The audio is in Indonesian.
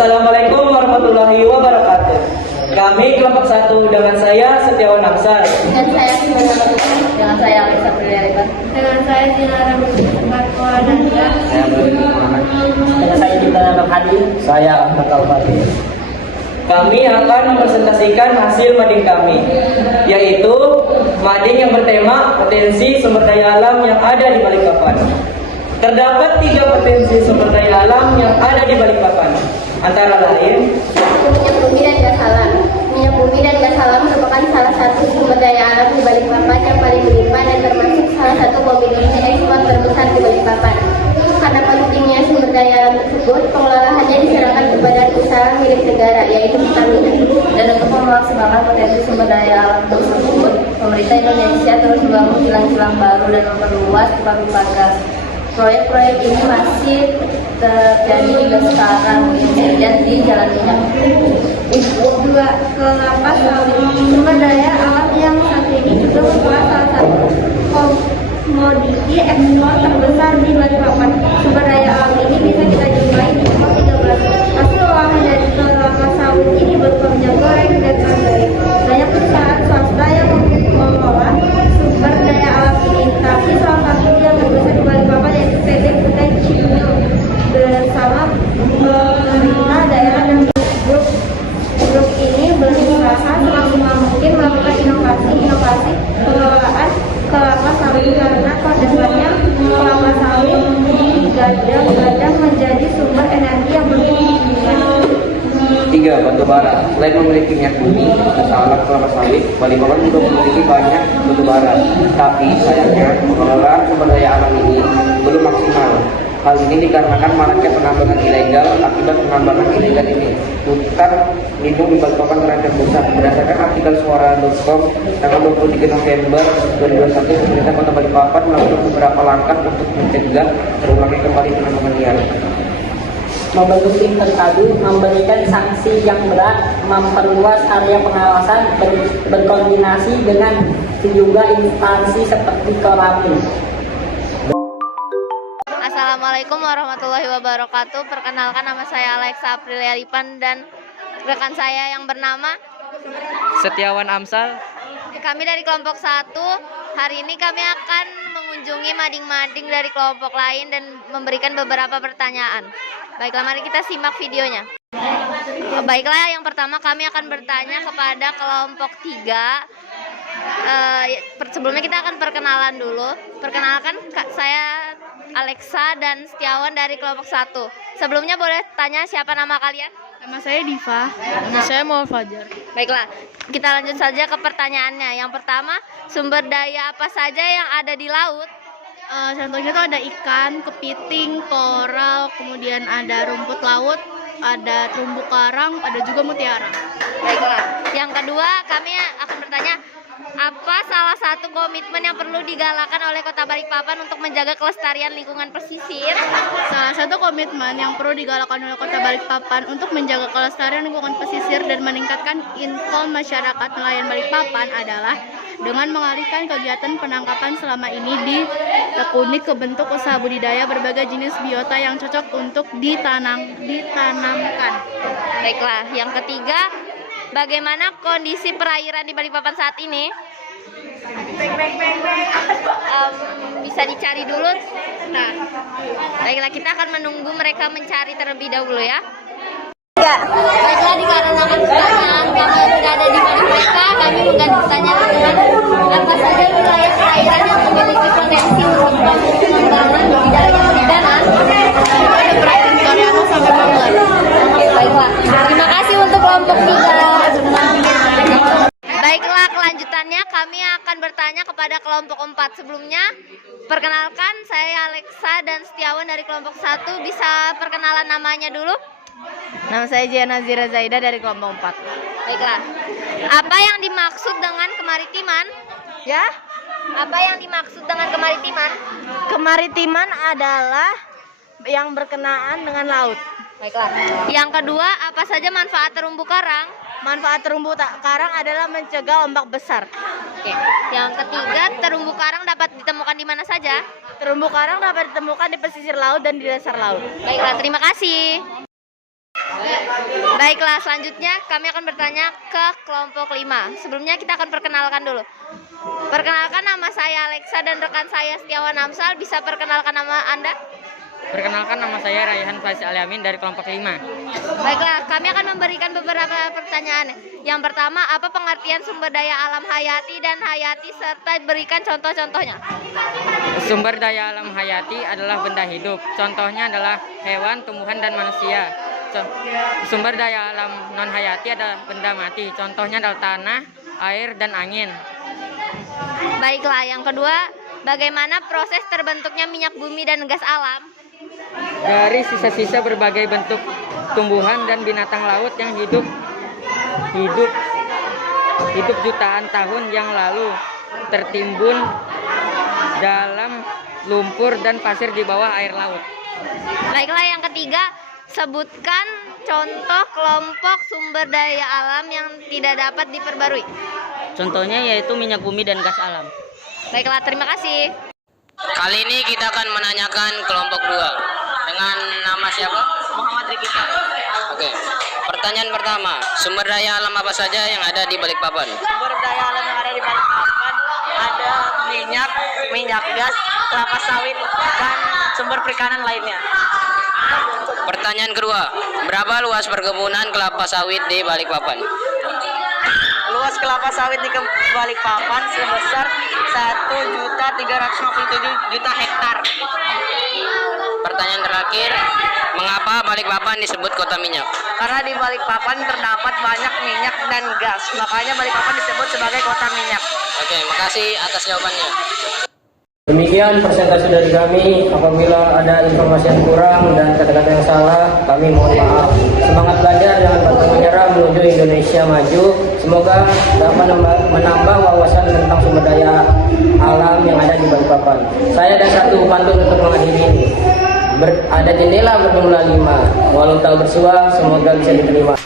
Assalamualaikum warahmatullahi wabarakatuh. Kami kelompok 1 dengan saya Setiawan Amsal. Dan saya dengan saya Alisa Priyawan. Dengan saya Dilara Markoa Nanda. Dengan saya Juta Hadi. Saya Ahmad Al-Fatih. Kami akan mempresentasikan hasil mading kami, yaitu mading yang bertema potensi sumber daya alam yang ada di Balikpapan. Terdapat 3 potensi sumber daya alam yang ada di Balikpapan, antara lain Minyak bumi dan gas alam. Minyak bumi dan gas alam merupakan salah satu sumber daya alam di Balikpapan yang paling melimpah dan termasuk salah satu komoditi ekspor terbesar di Balikpapan. Karena pentingnya sumber daya alam tersebut, pengelolaannya diserahkan ke badan usaha milik negara, yaitu Pertamina. Dan untuk memaksimalkan potensi sumber daya alam tersebut, pemerintah Indonesia terus membangun kilang-kilang baru dan memperluas pipa-pipa gas. Proyek-proyek ini masih terjadi hingga sekarang dan di Jalan Minyak. Juga kelapa sawit, sumber daya alam yang saat ini juga merupakan salah satu komoditi ekspor terbesar di Balikpapan. Sumber daya alam ini bisa kita jumpai di nomor 13. Hasil olahan dari kelapa sawit ini berupa minyak goreng dan margarin. Banyak perusahaan swasta yang mengelola sumber daya alam ini, tapi salah satu yang terbesar di Balikpapan yaitu PT Kutai Cimil bersama pemerintah daerah dan grup ini berusaha semaksimal mungkin melakukan inovasi pengelolaan kelapa sawit karena terdapat kelapa sawit di Gadang menjadi sumber energi yang berkelanjutan. 3. Batu bara. Selain memiliki minyak bumi, alam kelapa sawit, Balikpapan juga memiliki banyak batu bara. Tapi sayangnya pengelolaan sumber daya alam ini belum maksimal. Hal ini dikarenakan maraknya penambangan ilegal. Akibat penambangan ilegal ini, hutan lindung di Balikpapan terancam rusak. Berdasarkan artikel suara.com tanggal 23 November 2021, pemerintah Kota Balikpapan melakukan beberapa langkah untuk mencegah terulangnya kembali penambangan liar. Membentuk tim terpadu, memberikan sanksi yang berat, memperluas area pengawasan, berkoordinasi dengan sejumlah instansi seperti Korapim. Assalamualaikum warahmatullahi wabarakatuh. Perkenalkan, nama saya Alexa Priyawan dan rekan saya yang bernama Setiawan Amsal. kami dari kelompok 1. Hari ini kami akan mengunjungi mading-mading dari kelompok lain dan memberikan beberapa pertanyaan. Baiklah, mari kita simak videonya. Baiklah, yang pertama kami akan bertanya kepada kelompok 3. Sebelumnya kita akan perkenalan dulu. Perkenalkan, saya Alexa dan Setiawan dari kelompok 1. Sebelumnya boleh tanya siapa nama kalian? Nama saya Diva. Nama saya Muhammad Fajar. Baiklah, kita lanjut saja ke pertanyaannya. Yang pertama, sumber daya apa saja yang ada di laut? Contohnya tuh ada ikan, kepiting, koral, kemudian ada rumput laut, ada terumbu karang, ada juga mutiara. Baiklah, yang kedua kami akan bertanya, apa salah satu komitmen yang perlu digalakan oleh Kota Balikpapan untuk menjaga kelestarian lingkungan pesisir? Salah satu komitmen yang perlu digalakan oleh Kota Balikpapan untuk menjaga kelestarian lingkungan pesisir dan meningkatkan income masyarakat nelayan Balikpapan adalah dengan mengalihkan kegiatan penangkapan selama ini ditekuni ke bentuk usaha budidaya berbagai jenis biota yang cocok untuk ditanamkan. Baiklah, yang ketiga, bagaimana kondisi perairan di Balikpapan saat ini? Bisa dicari dulu. Nah, baiklah, kita akan menunggu mereka mencari terlebih dahulu ya. Baiklah, dikarenakan pertanyaan kami sudah ada di mana mereka, kami bukan bertanya dengan apa saja wilayah perairan yang memiliki potensi untuk pengembangan budidaya perikanan. Ada perairan Koreano sampai Manggar. Baiklah, terima kasih untuk kelompok 3. Baiklah, kelanjutannya kami akan bertanya kepada kelompok 4. Sebelumnya, perkenalkan, saya Alexa dan Setiawan dari kelompok 1. Bisa perkenalan namanya dulu? Nama saya Jiana Zira Zaida dari kelompok 4. Baiklah, apa yang dimaksud dengan kemaritiman? Ya, Apa yang dimaksud dengan kemaritiman? kemaritiman adalah yang berkenaan dengan laut. Baiklah. Yang kedua, apa saja manfaat terumbu karang? Manfaat terumbu karang adalah mencegah ombak besar. Oke. Yang ketiga, terumbu karang dapat ditemukan di mana saja? Terumbu karang dapat ditemukan di pesisir laut dan di dasar laut. Baiklah, terima kasih. Baiklah, selanjutnya kami akan bertanya ke kelompok 5. Sebelumnya kita akan perkenalkan dulu. Perkenalkan, nama saya Alexa dan rekan saya Setiawan Amsal. Bisa perkenalkan nama Anda? Perkenalkan, nama saya Raihan Faisal Aliamin dari kelompok 5. Baiklah, kami akan memberikan beberapa pertanyaan. Yang pertama, apa pengertian sumber daya alam hayati dan hayati serta berikan contoh-contohnya. Sumber daya alam hayati adalah benda hidup. Contohnya adalah hewan, tumbuhan, dan manusia. Sumber daya alam non hayati adalah benda mati. Contohnya adalah tanah, air, dan angin. Baiklah, yang kedua, bagaimana proses terbentuknya minyak bumi dan gas alam? Dari sisa-sisa berbagai bentuk tumbuhan dan binatang laut yang hidup jutaan tahun yang lalu tertimbun dalam lumpur dan pasir di bawah air laut. Baiklah, yang ketiga, sebutkan contoh kelompok sumber daya alam yang tidak dapat diperbarui. Contohnya yaitu minyak bumi dan gas alam. Baiklah, terima kasih. Kali ini kita akan menanyakan kelompok 2 dengan nama siapa? Muhammad Rikita. Oke. Pertanyaan pertama, sumber daya alam apa saja yang ada di Balikpapan? Sumber daya alam yang ada di Balikpapan ada minyak gas, kelapa sawit, dan sumber perikanan lainnya. Pertanyaan kedua, berapa luas perkebunan kelapa sawit di Balikpapan? Luas kelapa sawit di Balikpapan sebesar 1.357.000.000 hektar. Pertanyaan terakhir, mengapa Balikpapan disebut kota minyak? Karena di Balikpapan terdapat banyak minyak dan gas, makanya Balikpapan disebut sebagai kota minyak. Oke, makasih atas jawabannya. Demikian presentasi dari kami. Apabila ada informasi yang kurang dan kata-kata yang salah, kami mohon maaf. Semangat belajar, jangan pantang menyerah menuju Indonesia maju. Semoga dapat menambah wawasan tentang sumber daya alam yang ada di Balikpapan. Saya ada satu pantun untuk mengakhiri ini. Ada jendela berjumlah 5, walau tak bersua, semoga bisa diterima.